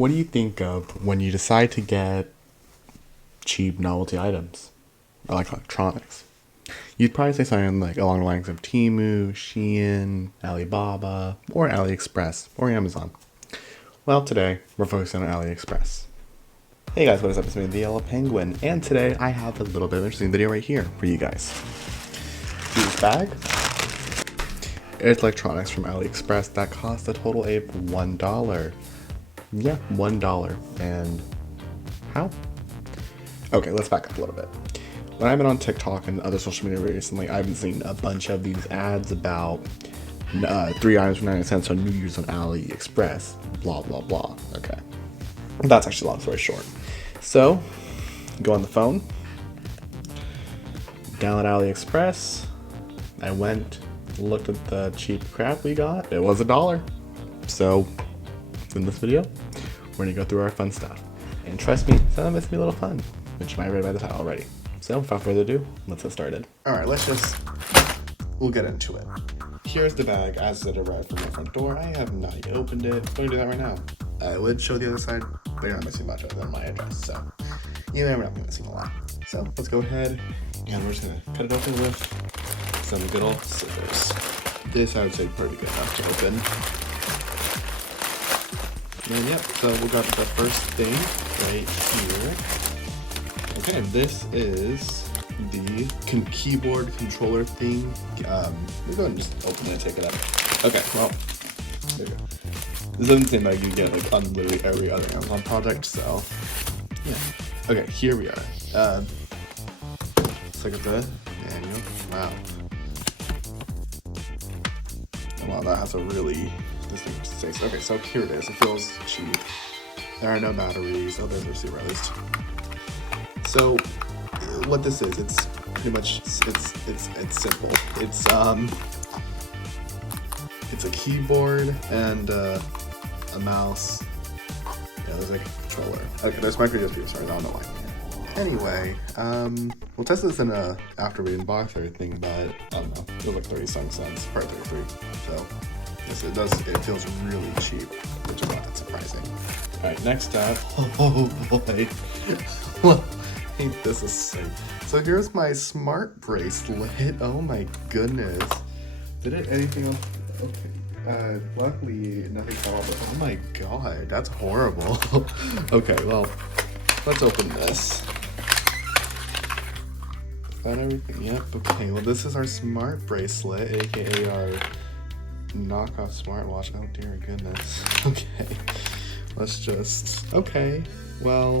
What do you think of when you decide to get cheap novelty items, or like electronics? You'd probably say something like along the lines of Temu, Shein, Alibaba, or AliExpress, or Amazon. Well, today we're focusing on AliExpress. Hey guys, what is up? It's me, the Yellow Penguin, and today I have a little bit of an interesting video right here for you guys. See this bag? It's electronics from AliExpress that cost a total of $1. Yeah, $1. And how? Okay, let's back up a little bit. When I've been on TikTok and other social media recently, I've been seeing a bunch of these ads about 3 items for 99 cents on New Year's on AliExpress, blah, blah, blah. Okay. That's actually a long story short. So, go on the phone, download AliExpress. I went, looked at the cheap crap we got. It was $1. So, in this video, we're gonna go through our fun stuff. And trust me, some of it's gonna be a little fun, which you might have read by the title already. So, without further ado, let's get started. Alright, we'll get into it. Here's the bag as it arrived from my front door. I have not yet opened it. I'm gonna do that right now. I would show the other side, but you're not missing much other than my address, so you know we're not missing a lot. So, let's go ahead, and we're just gonna cut it open with some good old scissors. This, I would say, pretty good enough to open. And yep, so we'll grab the first thing right here. Okay, this is the keyboard controller thing. We'll go ahead and just open it and take it up. Okay, well, there you go. This is something that you get like on literally every other Amazon product, so yeah. Okay, here we are. Let's look at the manual. Wow. Wow, that has a really distinct taste. Okay, so here it is. It feels cheap. There are no batteries. Oh, there's a receiver at least. So, what this is, it's pretty much it's simple. It's a keyboard and a mouse. Yeah, there's like a controller. Okay, there's micro USB. Sorry, I don't know why. Anyway, we'll test this in a after we unbox everything, but I don't know. It was like 30-some cents, probably 33. So yes, it feels really cheap, which is not that surprising. All right, next up. Oh boy, I think this is sick. So here's my smart bracelet. Oh my goodness, did it anything else? Okay. Luckily nothing fell off. Oh my god, that's horrible. Okay, well, let's open this. Is that everything? Yep, okay. Well, this is our smart bracelet, aka our knockoff smartwatch. Oh dear goodness. Okay. Let's just... Okay. Well,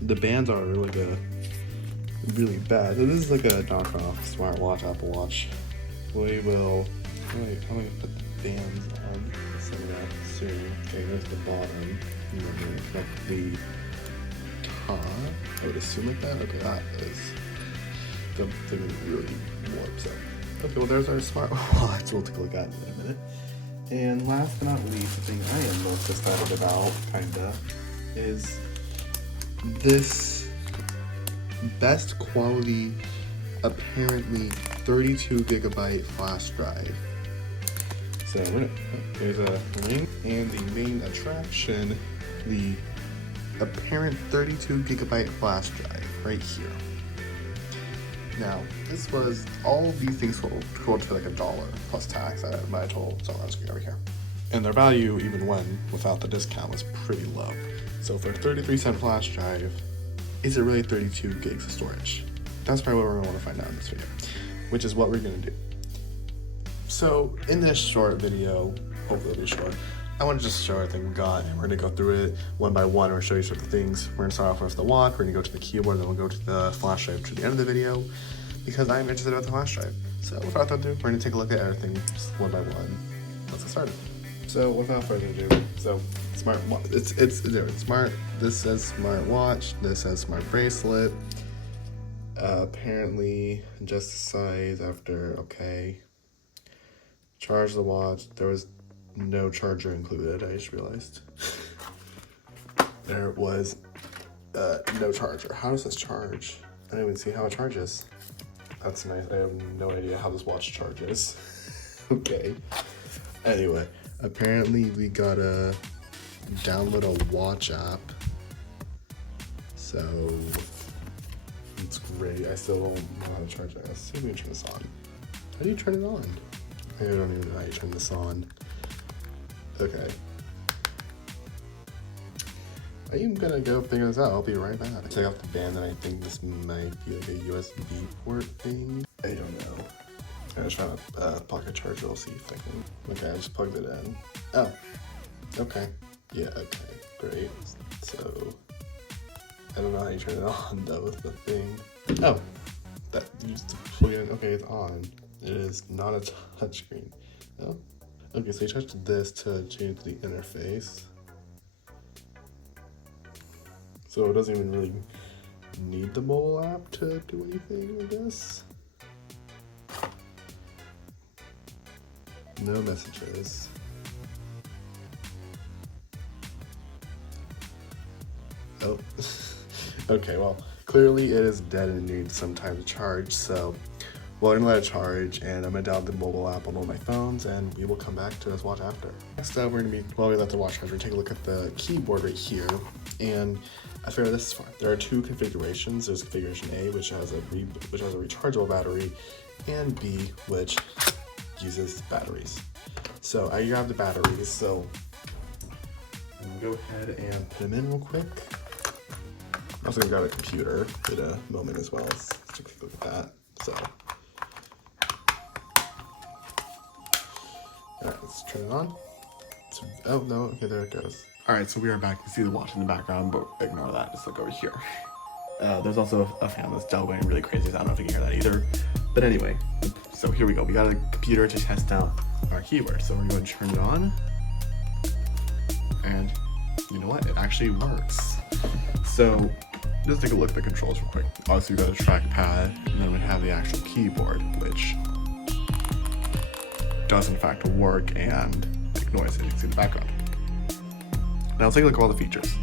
the bands are really good. Really bad. So this is like a knockoff smartwatch, Apple Watch. We will... Wait, how am I gonna put the bands on? So that soon. Okay, there's the bottom. And then the top. I would assume like that. Okay, that is the thing really warps up. Okay, well there's our smartwatch. We'll take a look at it in a minute. And last but not least, the thing I am most excited about, kinda, is this best quality, apparently 32 gigabyte flash drive. So there's a ring and the main attraction, the apparent 32 gigabyte flash drive right here. Now, this was, all of these things sold for like $1 plus tax at my total selling on screen over here. And their value, even when without the discount, was pretty low. So for a 33-cent flash drive, is it really 32 gigs of storage? That's probably what we're gonna wanna find out in this video, which is what we're gonna do. So in this short video, hopefully it'll be short, I want to just show everything we got, and we're going to go through it one by one, or show you certain things. We're going to start off with the watch, we're going to go to the keyboard, then we'll go to the flash drive to the end of the video, because I'm interested about the flash drive. So without further ado, we're going to take a look at everything just one by one. Let's get started. So without further ado, so smart, it's there, it's smart, this says smart watch, this says smart bracelet. Apparently just the size after, okay. Charge the watch, there was no charger included, I just realized. There was no charger. How does this charge? I don't even see how it charges. That's nice. I have no idea how this watch charges. Okay. Anyway, apparently we got a download a watch app. So it's great. I still don't know how to charge it. Let's see if we can turn this on. How do you turn it on? I don't even know how you turn this on. Okay. I am gonna go figure this out. I'll be right back. Take off the band, and I think this might be like a USB port thing. I don't know. I just found a pocket charger. I'll see if I can. Okay, I just plugged it in. Oh, okay. Yeah, okay, great. So, I don't know how you turn it on though with the thing. Oh, that used to plug in. Okay, it's on. It is not a touchscreen. Oh, okay. So you touch this to change the interface. So it doesn't even really need the mobile app to do anything, I guess. No messages. Oh, okay, well, clearly it is dead and it needs some time to charge, so we're gonna let it charge, and I'm gonna download the mobile app on all my phones, and we will come back to this watch after. Next up, we're gonna be, while we let the watch charge, we're gonna take a look at the keyboard right here, and I figured this is fine. There are two configurations. There's configuration A, which has a rechargeable battery, and B, which uses batteries. So I grab the batteries, so I'm gonna go ahead and put them in real quick. I'm also gonna grab a computer in a moment as well. Let's take a look at that. So, all right, let's turn it on. Oh no, okay, there it goes. All right, so we are back. You see the watch in the background, but ignore that. Just look over here. There's also a fan that's going really crazy, so I don't know if you can hear that either. But anyway, so here we go. We got a computer to test out our keyboard. So we're going to turn it on. And you know what? It actually works. So just take a look at the controls real quick. Obviously, we got a trackpad, and then we have the actual keyboard, which does in fact work and make noise, as you can see in the background. Now let's take a look at all the features.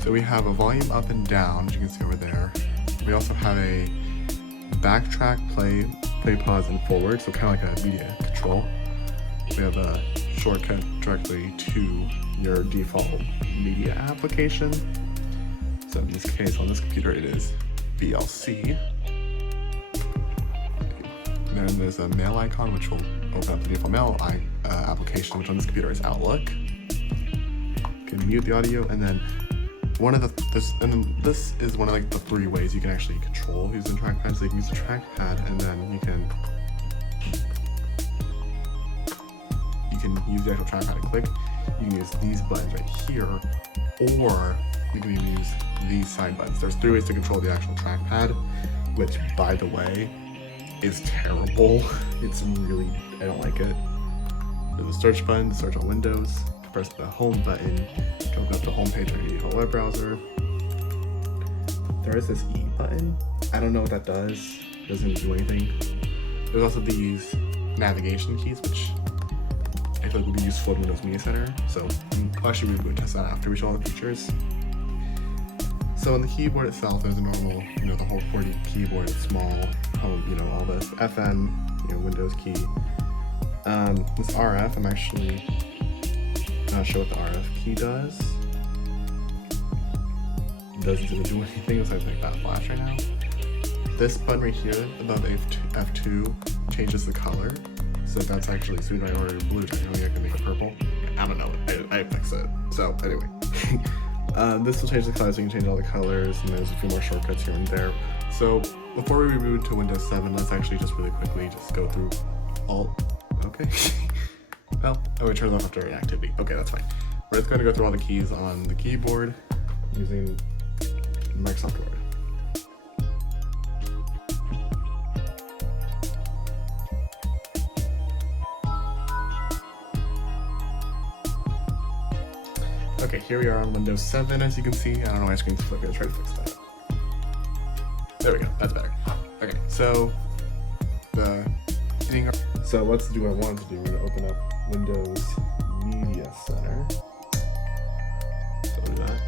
So we have a volume up and down, as you can see over there. We also have a backtrack, play, pause, and forward, so kind of like a media control. We have a shortcut directly to your default media application. So in this case, on this computer, it is VLC. Then there's a mail icon, which will open up the default mail application, which on this computer is Outlook. You can mute the audio, and then this is one of like the three ways you can actually control using the trackpad. So you can use the trackpad, and then you can use the actual trackpad and click. You can use these buttons right here, or you can even use these side buttons. There's three ways to control the actual trackpad, which, by the way, is terrible. It's really, I don't like it. There's a search button to search on Windows. Press the home button to open up the home page of your web browser. There is this E button. I don't know what that does. It doesn't do anything. There's also these navigation keys, which I feel like would be useful in Windows Media Center. So actually we're going to test that after we show all the features. So on the keyboard itself, there's a normal, the whole QWERTY keyboard. It's small, home, all this FM, Windows key. This RF, I'm actually not sure what the RF key does. It doesn't do anything besides like that flash right now. This button right here above F2 changes the color. So that's actually, so when I order blue, technically I can make it purple. I don't know, I fixed it. So anyway, this will change the colors, so you can change all the colors, and there's a few more shortcuts here and there. So before we reboot to Windows 7, let's actually just really quickly just go through all, okay. Well, we turn it off after inactivity. Okay, that's fine. We're just going to go through all the keys on the keyboard using Microsoft Word. Okay, here we are on Windows 7, as you can see. I don't know why my screen's flipping. Let's try to fix that. There we go. That's better. Okay, so so let's do what I wanted to do. We're going to open up Windows Media Center. So do that.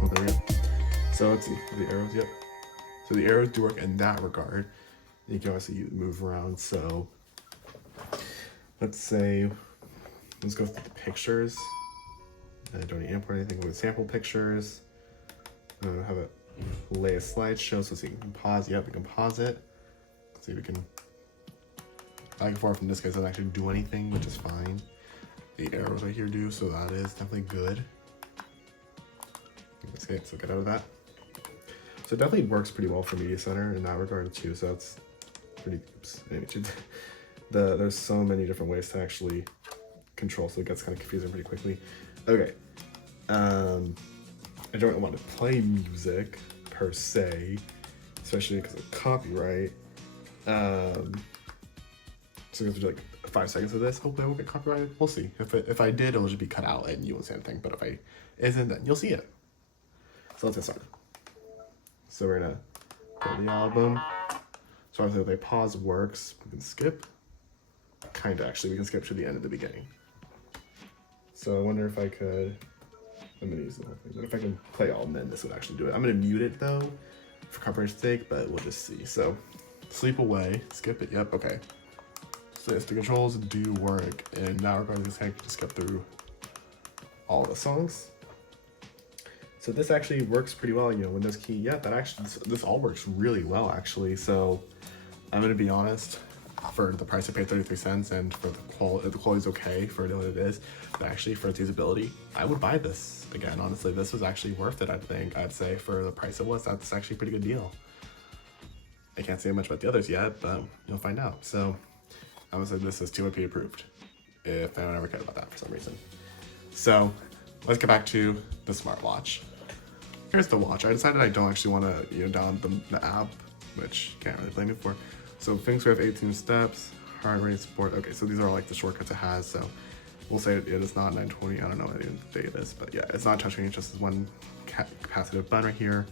Oh, there we go. So let's see the arrows. Yep. So the arrows do work in that regard. You can obviously move around. So let's go through the pictures. I don't need to import anything with sample pictures. Have it lay a slideshow so you can pause. Yep, we can pause it. See, we can back and forth. In this case, doesn't actually do anything, which is fine. The arrows right here do, so that is definitely good. Okay, so get out of that. So it definitely works pretty well for Media Center in that regard too. So that's pretty. Oops, there's so many different ways to actually control, so it gets kind of confusing pretty quickly. Okay. I don't want to play music per se, especially because of copyright. So we have to do like 5 seconds of this. Hopefully I won't get copyrighted. We'll see. If I did, it'll just be cut out and you won't see anything. But if I isn't, then you'll see it. So let's get started. So we're gonna play the album. So obviously the pause works. We can skip. Kinda actually, we can skip to the end of the beginning. So I wonder if I could. I'm gonna use the whole thing. But if I can play all, then this would actually do it. I'm gonna mute it though, for copyright's sake, but we'll just see. So, sleep away, skip it. Yep, okay. So yes, the controls do work, and now we're going to just skip through all the songs. So this actually works pretty well. You know, Windows key. Yeah, this all works really well actually. So I'm gonna be honest. For the price I paid 33 cents and for the quality's okay for what it is, but actually for its usability, I would buy this again. Honestly, this was actually worth it. I'd say for the price it was, that's actually a pretty good deal. I can't say much about the others yet, but you'll find out. So I would say this is 2IP approved, if anyone ever cared about that for some reason. So let's get back to the smartwatch. Here's the watch. I decided I don't actually want to download the app, which you can't really blame me for. So things we have 18 steps, heart rate support. Okay, so these are like the shortcuts it has. So we'll say it is not 920. I don't know what day it is, but yeah, it's not touching. It's just one capacitive button right here.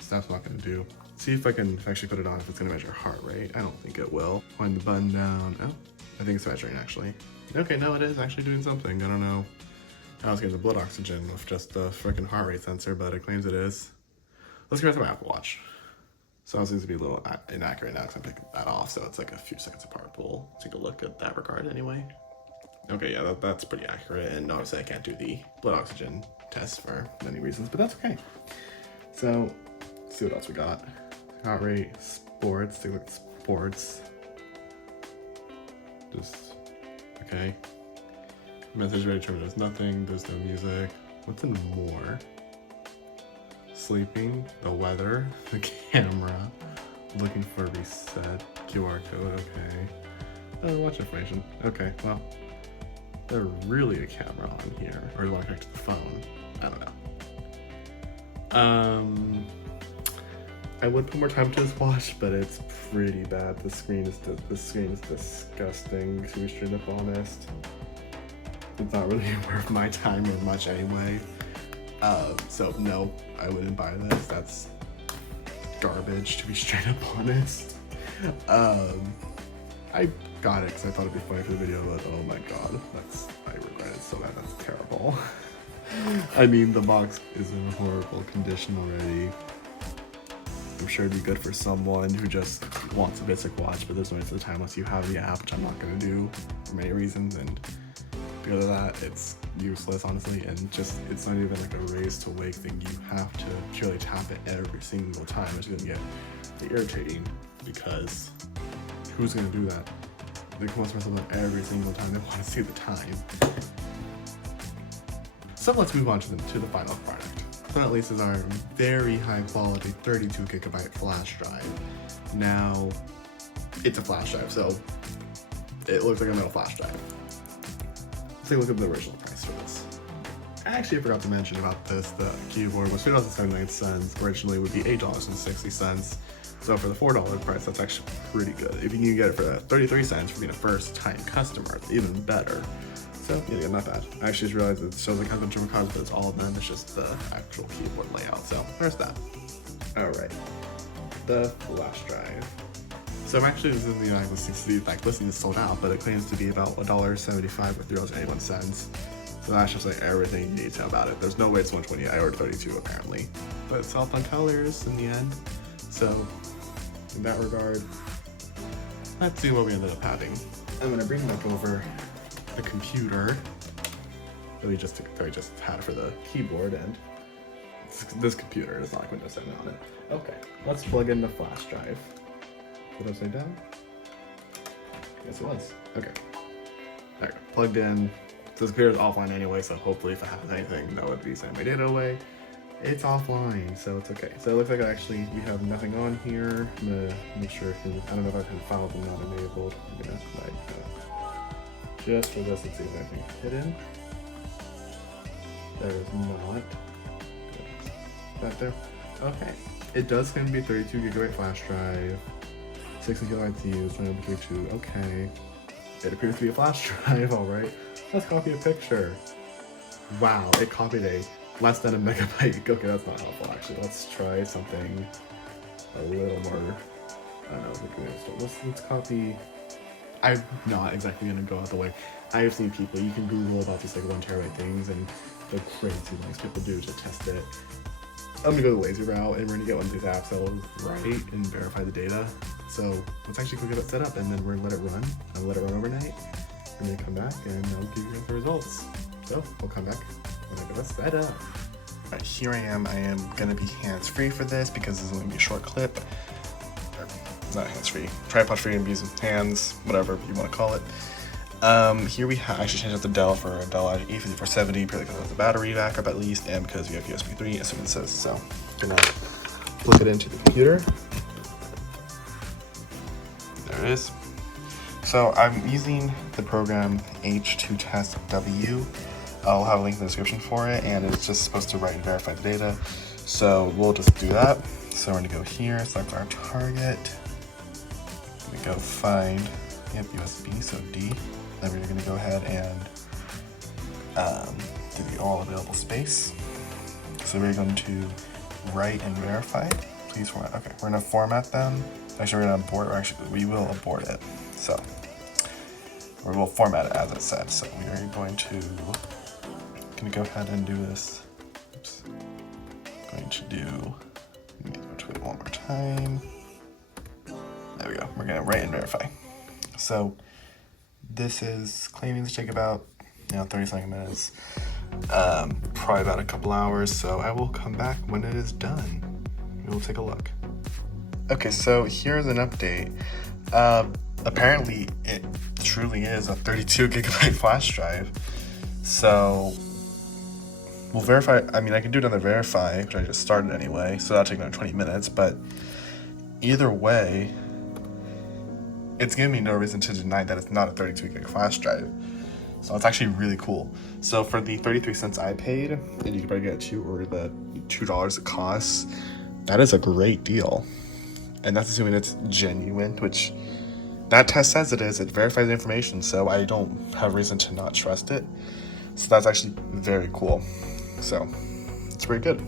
So that's not gonna do. See if I can actually put it on if it's gonna measure heart rate. I don't think it will. Wind the button down. Oh, I think it's measuring actually. Okay, no, it is actually doing something. I don't know how it's getting the blood oxygen with just the freaking heart rate sensor, but it claims it is. Let's go to my Apple Watch. So it seems to be a little inaccurate now because I'm picking that off, so it's like a few seconds apart. But we'll take a look at that regard anyway. Okay, yeah, that's pretty accurate, and obviously I can't do the blood oxygen test for many reasons, but that's okay. So, let's see what else we got. Heart rate, sports, take a look at sports. Just, okay. Message rate, there's nothing, there's no music. What's in more? Sleeping, the weather, the camera, looking for reset, QR code, okay. Watch information, okay, well, there's really a camera on here, or do I want to connect to the phone? I don't know. I would put more time to this watch, but it's pretty bad. The screen is disgusting, to be straight up honest. It's not really worth my time or much anyway. So no, I wouldn't buy this. That's garbage, to be straight up honest. I got it because I thought it'd be funny for the video, but oh my god, I regret it so bad. That's terrible. I mean, the box is in horrible condition already. I'm sure it'd be good for someone who just wants a basic watch, but there's no waste of the time unless you have the app, which I'm not gonna do for many reasons, and because of that, it's useless, honestly, and just, it's not even like a raise to wake thing. You have to purely tap it every single time. It's gonna get irritating because who's gonna do that? They come to something every single time they want to see the time. So let's move on to the final product. So at least is our very high quality 32 gigabyte flash drive. Now, it's a flash drive, so it looks like a metal flash drive. Let's take a look at the original price for this. Actually, I forgot to mention about this. The keyboard was $2.79. Originally would be $8.60. So for the $4 price, that's actually pretty good. If you can get it for 33 cents for being a first-time customer, it's even better. So yeah, not bad. I actually just realized it shows like how much of cards, but it's all of them. It's just the actual keyboard layout. So there's that. All right, the flash drive. So I'm actually this is the listing is sold out, but it claims to be about $1.75 or $3.81. So that's just like everything you need to know about it. There's no way it's 120. I ordered 32 apparently, but it's all on colors in the end. So in that regard, let's see what we ended up having. I'm gonna bring back over the computer that we just had for the keyboard, and this computer is not like Windows 7 on it. Okay, let's plug in the flash drive. Was it upside down? Yes, it was. Okay. There, plugged in. So this computer is offline anyway, so hopefully if it has anything, that would be sending my data away. It's offline, so it's okay. So it looks like we have nothing on here. I'm gonna make sure, I don't know if I've had files are not enabled. I'm gonna just for this and see if anything hidden. There is not. That there. Okay. It does claim to be 32 gigabyte flash drive, 60 gigabytes used, 32. Okay. It appears to be a flash drive, alright. Let's copy a picture. Wow, it copied a less than a megabyte. Okay, that's not helpful actually. Let's try something a little more, I don't know, let's copy. I'm not exactly gonna go out the way. I have seen people, you can Google about these like 1 terabyte things and the crazy things people do to test it. I'm gonna go the lazy route, and we're gonna get one of these apps that will write and verify the data. So let's actually go get it set up, and then we're gonna let it run. I'll let it run overnight, and then come back and I'll give you guys the results. So we'll come back when I get it set up. Alright, here I am. I am gonna be hands-free for this because this is gonna be a short clip. Or, not hands-free, tripod-free, and using hands, whatever you want to call it. Here we have, I should change out the Dell for a Dell E5470, purely because of the battery backup at least, and because we have USB 3, assuming this is. So, I'm gonna plug it into the computer. There it is. So, I'm using the program H2TestW. I'll have a link in the description for it, and it's just supposed to write and verify the data. So, we'll just do that. So, we're gonna go here, select our target. We go find, USB, so D. Then we're going to go ahead and do the all available space. So we're going to write and verify. Please format. Okay, we're going to format them. Actually, we're going to abort, or actually, we will abort it. So we will format it as it said. So we are going to go ahead and do this. Oops. Going to do. Let me go to it one more time. There we go. We're going to write and verify. So this is claiming to take about 30-something minutes, probably about a couple hours. So I will come back when it is done. We will take a look. Okay, so here's an update. Apparently, it truly is a 32 gigabyte flash drive. So we'll verify. I mean, I can do another verify, which I just started anyway. So that'll take another 20 minutes. But either way, it's giving me no reason to deny that it's not a 32 gig flash drive. So it's actually really cool. So for the 33 cents I paid, and you can probably get it too, or the $2 it costs, that is a great deal. And that's assuming it's genuine, which that test says it is. It verifies the information, so I don't have reason to not trust it. So that's actually very cool. So it's pretty good.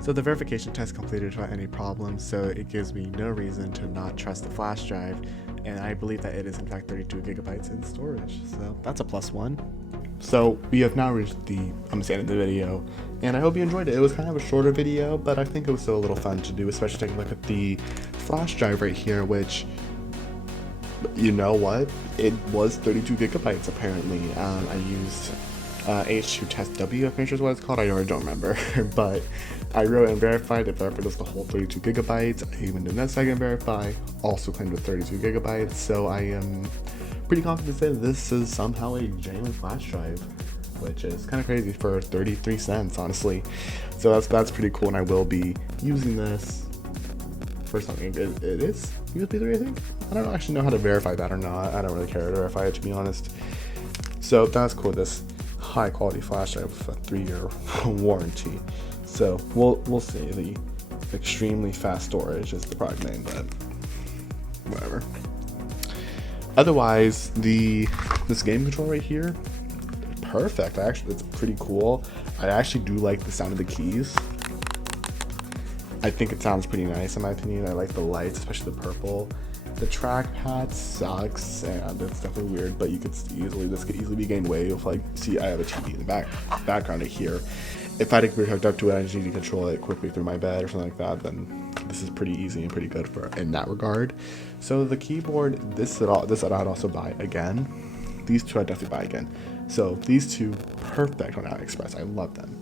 So the verification test completed without any problems, so it gives me no reason to not trust the flash drive, and I believe that it is in fact 32 gigabytes in storage, so that's a +1. So we have now reached the end of the video, and I hope you enjoyed it. It was kind of a shorter video, but I think it was still a little fun to do, especially taking a look at the flash drive right here, which, you know what, it was 32 gigabytes apparently. I used H2TestW, I'm pretty sure is what it's called. I already don't remember, but I wrote and verified. It verified us the whole 32 gigabytes. I even did that second verify, also claimed with 32 gigabytes. So I am pretty confident to say that this is somehow a genuine flash drive, which is kind of crazy for 33 cents, honestly. So that's pretty cool, and I will be using this for something. It is USB 3, I think. I don't actually know how to verify that or not. I don't really care to verify it, to be honest. So that's cool. This high quality flash drive with a 3-year warranty. So we'll see. The extremely fast storage is the product name, but whatever. Otherwise, this game control right here, perfect. Actually, it's pretty cool. I actually do like the sound of the keys. I think it sounds pretty nice in my opinion. I like the lights, especially the purple. The trackpad sucks, and it's definitely weird, but this could easily be gained away if, like, see, I have a TV in the background right here. If I had a computer hooked up to it, I just need to control it quickly through my bed or something like that, then this is pretty easy and pretty good in that regard. So the keyboard, this I'd also buy again. These two I'd definitely buy again. So these two, perfect on AliExpress. I love them.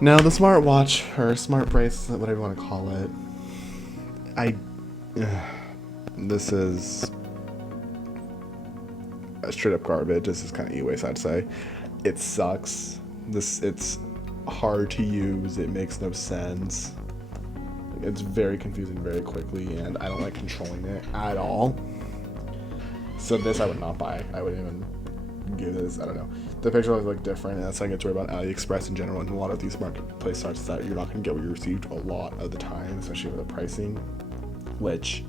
Now the smartwatch, or smart bracelet, whatever you want to call it, this is a straight up garbage. This is kind of e-waste, I'd say. It sucks. It's hard to use. It makes no sense. It's very confusing very quickly, and I don't like controlling it at all. So this I would not buy. I wouldn't even give this, I don't know. The picture look different, and that's how I get to worry about AliExpress in general, and a lot of these marketplace sites that you're not going to get what you received a lot of the time, especially with the pricing, which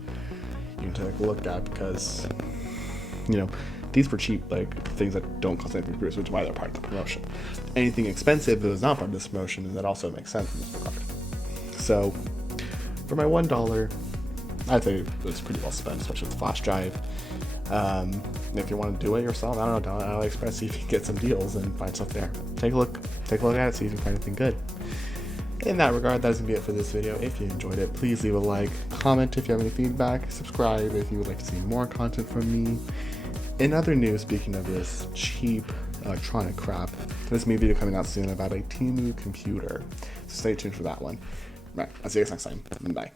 you can take a look at because, you know, these were cheap, like things that don't cost anything to produce, which is why they're part of the promotion. Anything expensive that is not part of this promotion, and that also makes sense in this regard. So, for my $1, I'd say it's pretty well spent, especially with the flash drive. If you want to do it yourself, I don't know, down on AliExpress, see if you can get some deals and find stuff there. Take a look at it, see if you can find anything good. In that regard, that is going to be it for this video. If you enjoyed it, please leave a like, comment if you have any feedback, subscribe if you would like to see more content from me. In other news, speaking of this cheap electronic crap, there's a video coming out soon about a Temu computer. So stay tuned for that one. Right, I'll see you guys next time. Bye.